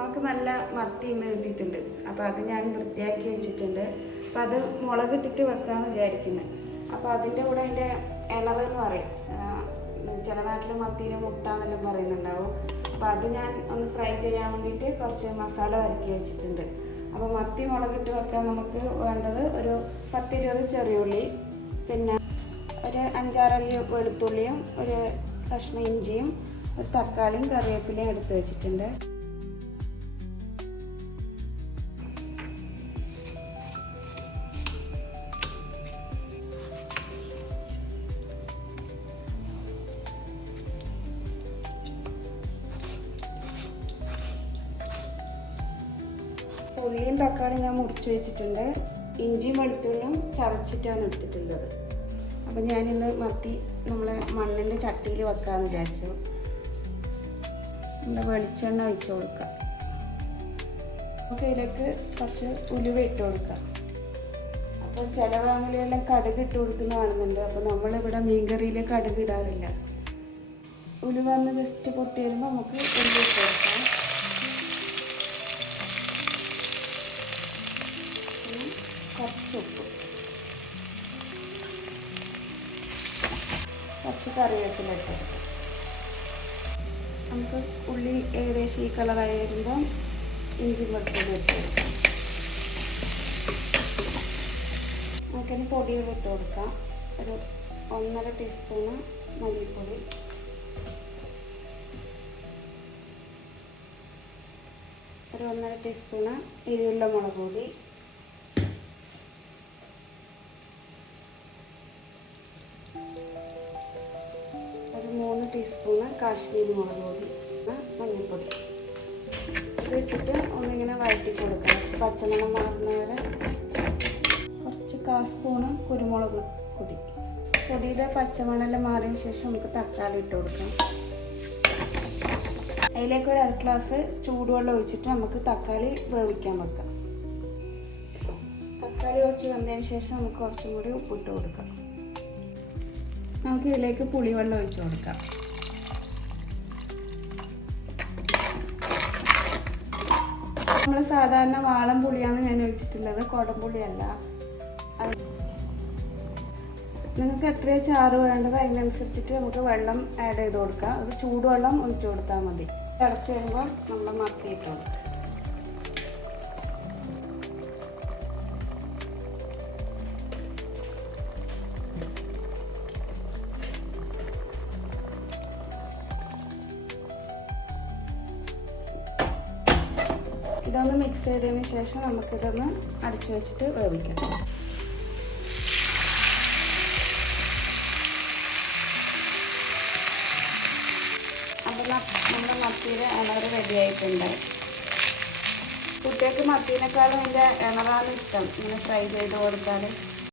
നമുക്ക് നല്ല മത്തി ഇന്ന് കിട്ടിയിട്ടുണ്ട്. അപ്പോൾ അത് ഞാൻ വൃത്തിയാക്കി വെച്ചിട്ടുണ്ട്. അപ്പോൾ അത് മുളകിട്ടിട്ട് വെക്കാമെന്ന് വിചാരിക്കുന്നത്. അപ്പോൾ അതിൻ്റെ കൂടെ അതിൻ്റെ ഇണറെന്ന് പറയും, ചില നാട്ടിൽ മത്തീനെ മുട്ട എന്നെല്ലാം പറയുന്നുണ്ടാവും. അപ്പോൾ അത് ഞാൻ ഒന്ന് ഫ്രൈ ചെയ്യാൻ വേണ്ടിയിട്ട് കുറച്ച് മസാല വരക്കി വെച്ചിട്ടുണ്ട്. അപ്പോൾ മത്തി മുളകിട്ട് വെക്കാൻ നമുക്ക് വേണ്ടത് ഒരു 10-20 ചെറിയുള്ളി, പിന്നെ ഒരു 5-6 അല്ലി വെളുത്തുള്ളിയും ഒരു കഷ്ണം ഇഞ്ചിയും ഒരു തക്കാളിയും കറിവേപ്പിലയും എടുത്ത് വെച്ചിട്ടുണ്ട്. ഉള്ളിയും തക്കാളിയും ഞാൻ മുറിച്ച് വെച്ചിട്ടുണ്ട്. ഇഞ്ചിയും വെളുത്തുള്ളിയും ചതച്ചിട്ടാണ് എടുത്തിട്ടുള്ളത്. അപ്പം ഞാനിന്ന് മത്തി നമ്മളെ മണ്ണിൻ്റെ ചട്ടിയിൽ വെക്കാമെന്ന് വിചാരിച്ചു. നമ്മുടെ വെളിച്ചെണ്ണ ഒഴിച്ച് കൊടുക്കാം. നമുക്ക് ഇതിലേക്ക് കുറച്ച് ഉലുവ ഇട്ട് കൊടുക്കാം. അപ്പോൾ ചില വാങ്ങലെല്ലാം കടുക് ഇട്ട് കൊടുക്കുന്ന കാണുന്നുണ്ട്. അപ്പോൾ നമ്മളിവിടെ മീൻകറിയിൽ കടുക് ഇടാറില്ല. ഉലുവ ഒന്ന് ജസ്റ്റ് പൊട്ടി വരുമ്പോൾ നമുക്ക് ഉള്ളി ഇട്ട് കൊടുക്കാം. കുറച്ച് ഉപ്പ്, കുറച്ച് കറിവേപ്പില ഇട്ട് കൊടുക്കാം. നമുക്ക് ഉള്ളി ഏകദേശം ഈ കളറായി വരുമ്പോൾ ഇഞ്ചി വെളുത്തുള്ളി ഇട്ട് കൊടുക്കാം. നമുക്കതിന് പൊടികൾ ഇട്ട് കൊടുക്കാം. ഒരു 1.5 ടീസ്പൂണ് മല്ലിപ്പൊടി, ഒരു 1.5 ടീസ്പൂണ് എരിവുള്ള മുളക് പൊടി, ഒരു 3 ടീസ്പൂണ് കാശ്മീരി മുളക് പൊടി, മഞ്ഞൾപ്പൊടി. ഇത് ഇട്ടിട്ട് ഒന്നിങ്ങനെ വഴറ്റി കൊടുക്കണം. പച്ചമണം മാറുന്നവരെ. കുറച്ച് 1/4 സ്പൂണ് കുരുമുളക് പൊടി. പൊടിയുടെ പച്ചമണെല്ലാം മാറിയതിന് ശേഷം നമുക്ക് തക്കാളി ഇട്ട് കൊടുക്കാം. അതിലേക്ക് ഒരു 1/2 ഗ്ലാസ് ചൂടുവെള്ളം ഒഴിച്ചിട്ട് നമുക്ക് തക്കാളി വേവിക്കാൻ വെക്കാം. തക്കാളി കുറച്ച് വന്നതിന് ശേഷം നമുക്ക് കുറച്ചും കൂടി ഉപ്പിട്ട് കൊടുക്കാം. നമുക്ക് ഇതിലേക്ക് പുളിവെള്ളം ഒഴിച്ച് കൊടുക്കാം. നമ്മൾ സാധാരണ വാളം പുളിയാണ് ഞാൻ ഒഴിച്ചിട്ടുള്ളത്, കുടംപുളിയല്ല. നിങ്ങൾക്ക് എത്രയാണ് ചാറ് വേണ്ടത് അതിനനുസരിച്ചിട്ട് നമുക്ക് വെള്ളം ആഡ് ചെയ്ത് കൊടുക്കാം. അത് ചൂടുവെള്ളം ഒഴിച്ച് കൊടുത്താൽ മതി. തിളച്ച് വരുമ്പോൾ നമ്മൾ മത്തി ഇട്ട് കൊടുക്കാം. ഇതൊന്ന് മിക്സ് ചെയ്തതിന് ശേഷം നമുക്കിതൊന്ന് അടച്ചു വെച്ചിട്ട് വേവിക്കാം. അപ്പോൾ നമ്മുടെ മത്തിയുടെ ഇണർ റെഡി ആയിട്ടുണ്ട്. കുട്ടികൾക്ക് മത്തീനേക്കാളും ഇതിൻ്റെ ഇണറാണ് ഇഷ്ടം, ഇങ്ങനെ ഫ്രൈ ചെയ്ത് കൊടുത്താൽ.